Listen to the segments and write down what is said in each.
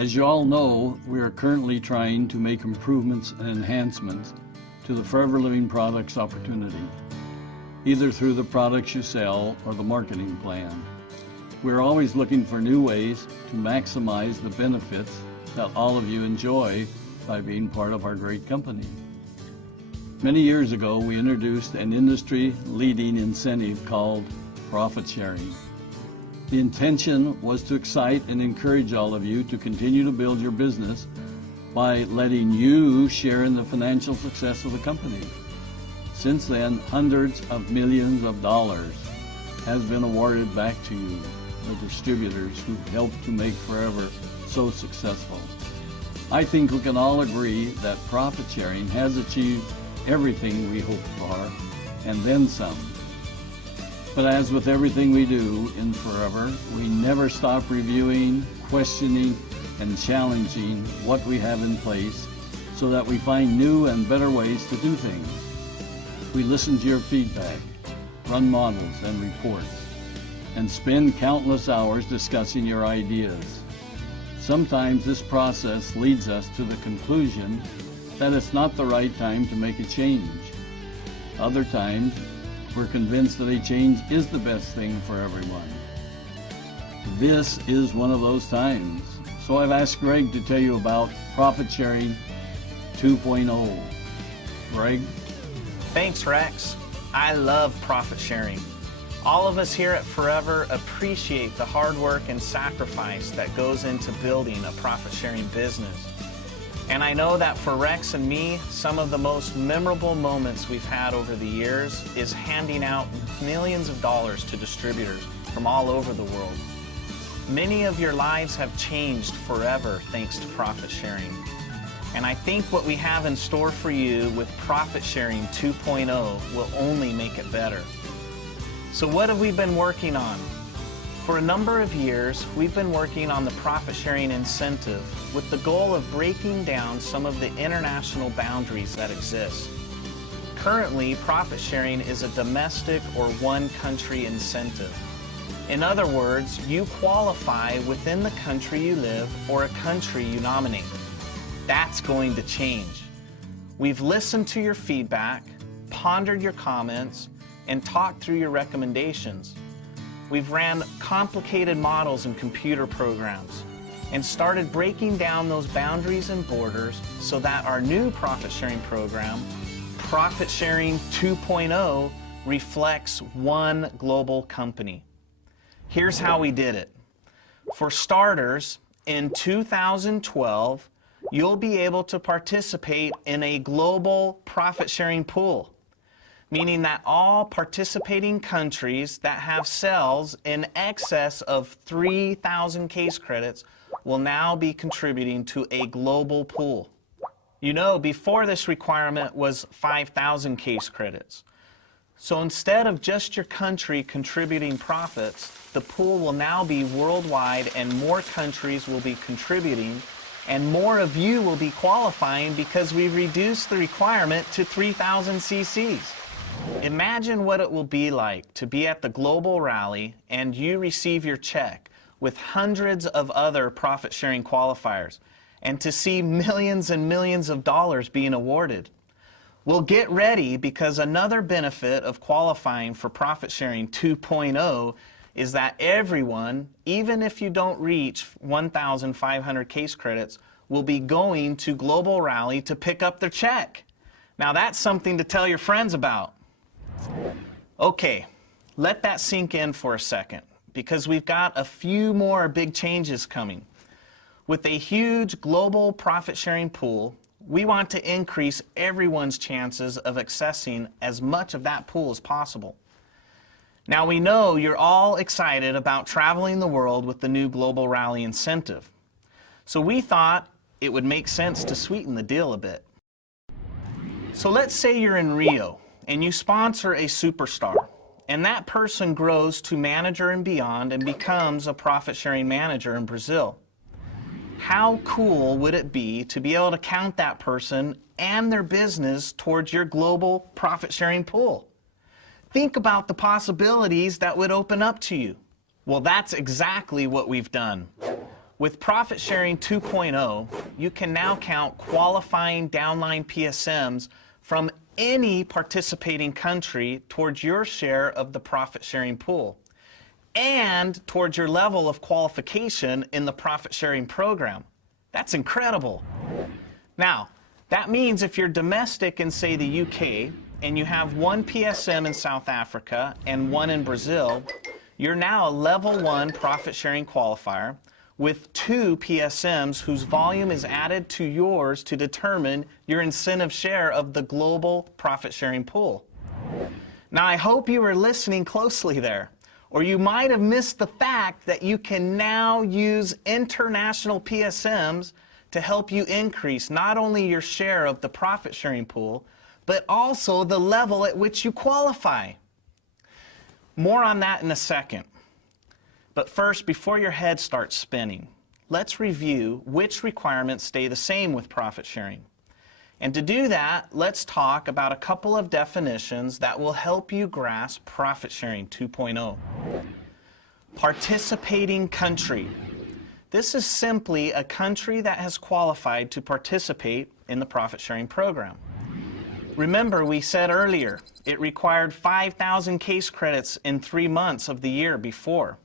As you all know, we are currently trying to make improvements and enhancements to the Forever Living Products opportunity, either through the products you sell or the marketing plan. We're always looking for new ways to maximize the benefits that all of you enjoy by being part of our great company. Many years ago, we introduced an industry-leading incentive called profit sharing. The intention was to excite and encourage all of you to continue to build your business by letting you share in the financial success of the company. Since then, hundreds of millions of dollars has been awarded back to you, the distributors who helped to make Forever so successful. I think we can all agree that profit sharing has achieved everything we hoped for, and then some. But as with everything we do in Forever, we never stop reviewing, questioning, and challenging what we have in place so that we find new and better ways to do things. We listen to your feedback, run models and reports, and spend countless hours discussing your ideas. Sometimes this process leads us to the conclusion that it's not the right time to make a change. Other times, we're convinced that a change is the best thing for everyone. This is one of those times. So I've asked Greg to tell you about Profit Sharing 2.0. Greg? Thanks, Rex. I love profit sharing. All of us here at Forever appreciate the hard work and sacrifice that goes into building a profit sharing business. And I know that for Rex and me, some of the most memorable moments we've had over the years is handing out millions of dollars to distributors from all over the world. Many of your lives have changed forever thanks to profit sharing. And I think what we have in store for you with Profit Sharing 2.0 will only make it better. So what have we been working on? For a number of years, we've been working on the profit sharing incentive with the goal of breaking down some of the international boundaries that exist. Currently, profit sharing is a domestic or one country incentive. In other words, you qualify within the country you live or a country you nominate. That's going to change. We've listened to your feedback, pondered your comments, and talked through your recommendations. We've ran complicated models and computer programs and started breaking down those boundaries and borders so that our new profit sharing program, Profit Sharing 2.0, reflects one global company. Here's how we did it. For starters, in 2012, you'll be able to participate in a global profit sharing pool, meaning that all participating countries that have sales in excess of 3,000 case credits will now be contributing to a global pool. You know, before this requirement was 5,000 case credits. So instead of just your country contributing profits, the pool will now be worldwide and more countries will be contributing and more of you will be qualifying because we've reduced the requirement to 3,000 cc's. Imagine what it will be like to be at the global rally and you receive your check with hundreds of other profit sharing qualifiers and to see millions and millions of dollars being awarded. Well, get ready because another benefit of qualifying for Profit Sharing 2.0 is that everyone, even if you don't reach 1,500 case credits, will be going to Global Rally to pick up their check. Now that's something to tell your friends about. Okay, let that sink in for a second because we've got a few more big changes coming. With a huge global profit sharing pool, we want to increase everyone's chances of accessing as much of that pool as possible. Now we know you're all excited about traveling the world with the new Global Rally incentive. So we thought it would make sense to sweeten the deal a bit. So let's say you're in Rio and you sponsor a superstar and that person grows to manager and beyond and becomes a profit sharing manager in Brazil. How cool would it be to be able to count that person and their business towards your global profit sharing pool? Think about the possibilities that would open up to you. Well, that's exactly what we've done. With Profit Sharing 2.0, you can now count qualifying downline PSMs from any participating country towards your share of the profit sharing pool and towards your level of qualification in the profit sharing program. That's incredible. Now, that means if you're domestic in, say, the UK, and you have one PSM in South Africa and one in Brazil, you're now a level 1 profit sharing qualifier with 2 PSMs whose volume is added to yours to determine your incentive share of the global profit sharing pool. Now, I hope you were listening closely there, or you might have missed the fact that you can now use international PSMs to help you increase not only your share of the profit sharing pool, but also the level at which you qualify. More on that in a second. But first, before your head starts spinning, let's review which requirements stay the same with profit sharing. And to do that, let's talk about a couple of definitions that will help you grasp Profit Sharing 2.0. Participating country. This is simply a country that has qualified to participate in the profit sharing program. Remember, we said earlier, it required 5,000 case credits in 3 months of the year before.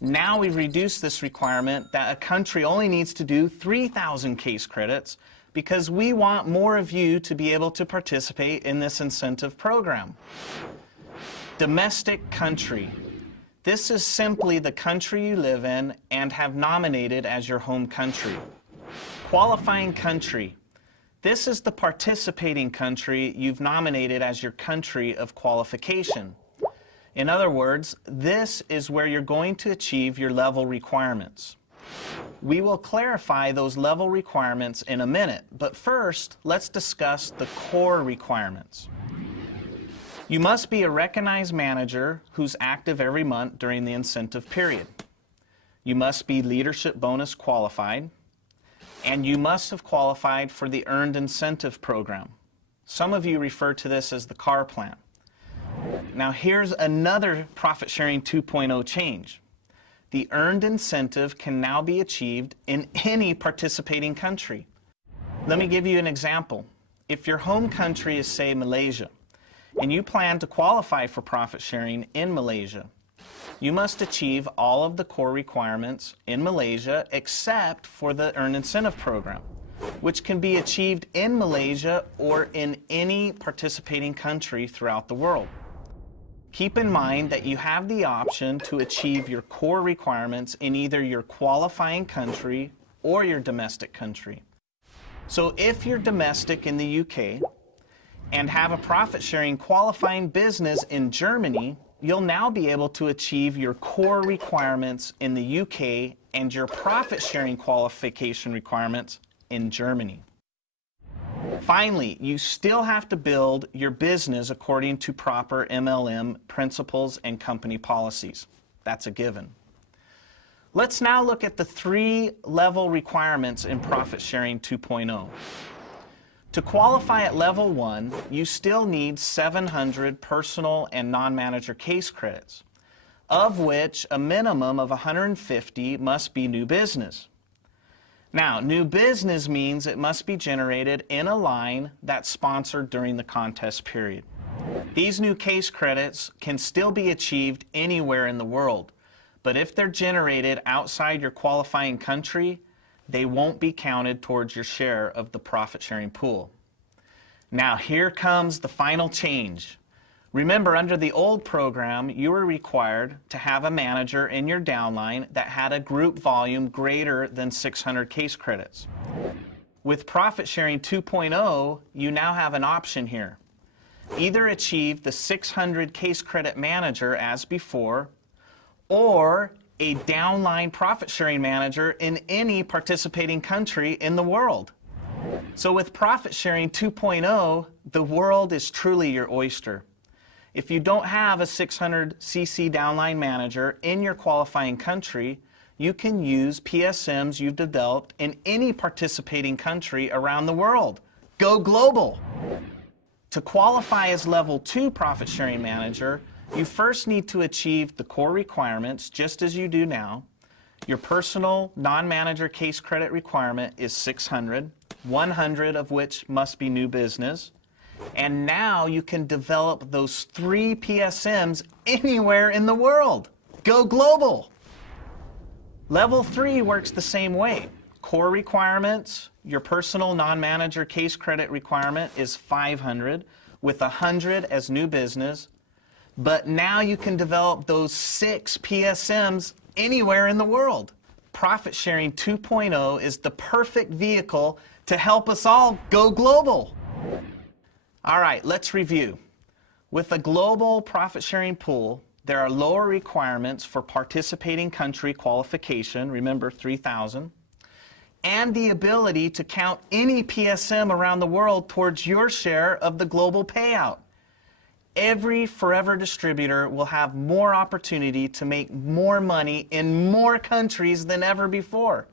Now we've reduced this requirement that a country only needs to do 3,000 case credits because we want more of you to be able to participate in this incentive program. Domestic country. This is simply the country you live in and have nominated as your home country. Qualifying country. This is the participating country you've nominated as your country of qualification. In other words, this is where you're going to achieve your level requirements. We will clarify those level requirements in a minute, but first, let's discuss the core requirements. You must be a recognized manager who's active every month during the incentive period. You must be leadership bonus qualified, and you must have qualified for the Earned Incentive Program. Some of you refer to this as the CAR plan. Now here's another Profit Sharing 2.0 change. The earned incentive can now be achieved in any participating country. Let me give you an example. If your home country is, say, Malaysia, and you plan to qualify for profit sharing in Malaysia, you must achieve all of the core requirements in Malaysia except for the Earned Incentive Program, which can be achieved in Malaysia or in any participating country throughout the world. Keep in mind that you have the option to achieve your core requirements in either your qualifying country or your domestic country. So if you're domestic in the UK and have a profit-sharing qualifying business in Germany, you'll now be able to achieve your core requirements in the UK and your profit-sharing qualification requirements in Germany. Finally, you still have to build your business according to proper MLM principles and company policies. That's a given. Let's now look at the 3 level requirements in Profit Sharing 2.0. To qualify at level 1, you still need 700 personal and non-manager case credits, of which a minimum of 150 must be new business. Now, new business means it must be generated in a line that's sponsored during the contest period. These new case credits can still be achieved anywhere in the world, but if they're generated outside your qualifying country, they won't be counted towards your share of the profit sharing pool. Now, here comes the final change. Remember, under the old program, you were required to have a manager in your downline that had a group volume greater than 600 case credits. With Profit Sharing 2.0, you now have an option here. Either achieve the 600 case credit manager as before, or a downline profit sharing manager in any participating country in the world. So with Profit Sharing 2.0, the world is truly your oyster. If you don't have a 600 cc downline manager in your qualifying country, you can use PSMs you've developed in any participating country around the world. Go global! To qualify as Level 2 Profit Sharing Manager, you first need to achieve the core requirements just as you do now. Your personal non-manager case credit requirement is 600, 100 of which must be new business. And now you can develop those 3 PSMs anywhere in the world. Go global. Level 3 works the same way. Core requirements, your personal non-manager case credit requirement is 500 with 100 as new business. But now you can develop those 6 PSMs anywhere in the world. Profit Sharing 2.0 is the perfect vehicle to help us all go global. All right, let's review. With a global profit sharing pool, there are lower requirements for participating country qualification, remember 3,000, and the ability to count any PSM around the world towards your share of the global payout. Every Forever distributor will have more opportunity to make more money in more countries than ever before.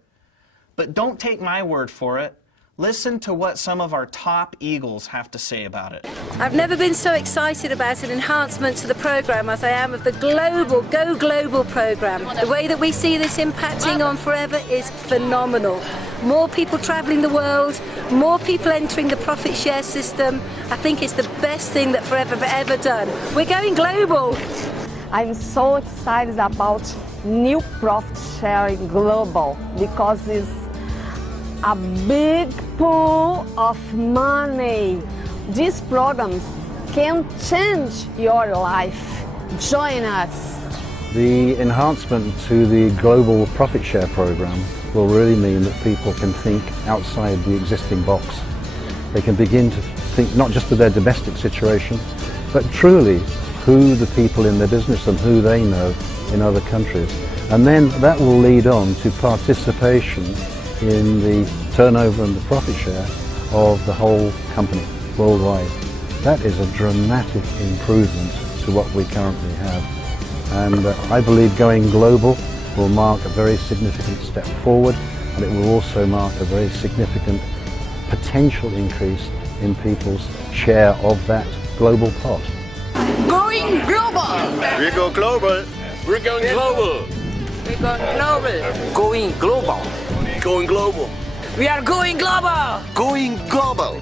But don't take my word for it. Listen to what some of our top Eagles have to say about it. I've never been so excited about an enhancement to the program as I am of the global, Go Global program. The way that we see this impacting on Forever is phenomenal. More people traveling the world, more people entering the profit share system. I think it's the best thing that Forever have ever done. We're going global. I'm so excited about new profit sharing global because it's a big pool of money. These programs can change your life. Join us. The enhancement to the global profit share program will really mean that people can think outside the existing box. They can begin to think not just of their domestic situation, but truly who the people in their business and who they know in other countries. And then that will lead on to participation in the turnover and the profit share of the whole company worldwide. That is a dramatic improvement to what we currently have. And I believe going global will mark a very significant step forward, and it will also mark a very significant potential increase in people's share of that global pot. Going global! We go global! We're going global! We're going global! Going global! Going global! We are going global! Going global!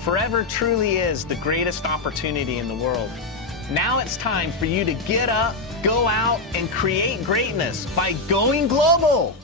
Forever truly is the greatest opportunity in the world. Now it's time for you to get up, go out, and create greatness by going global.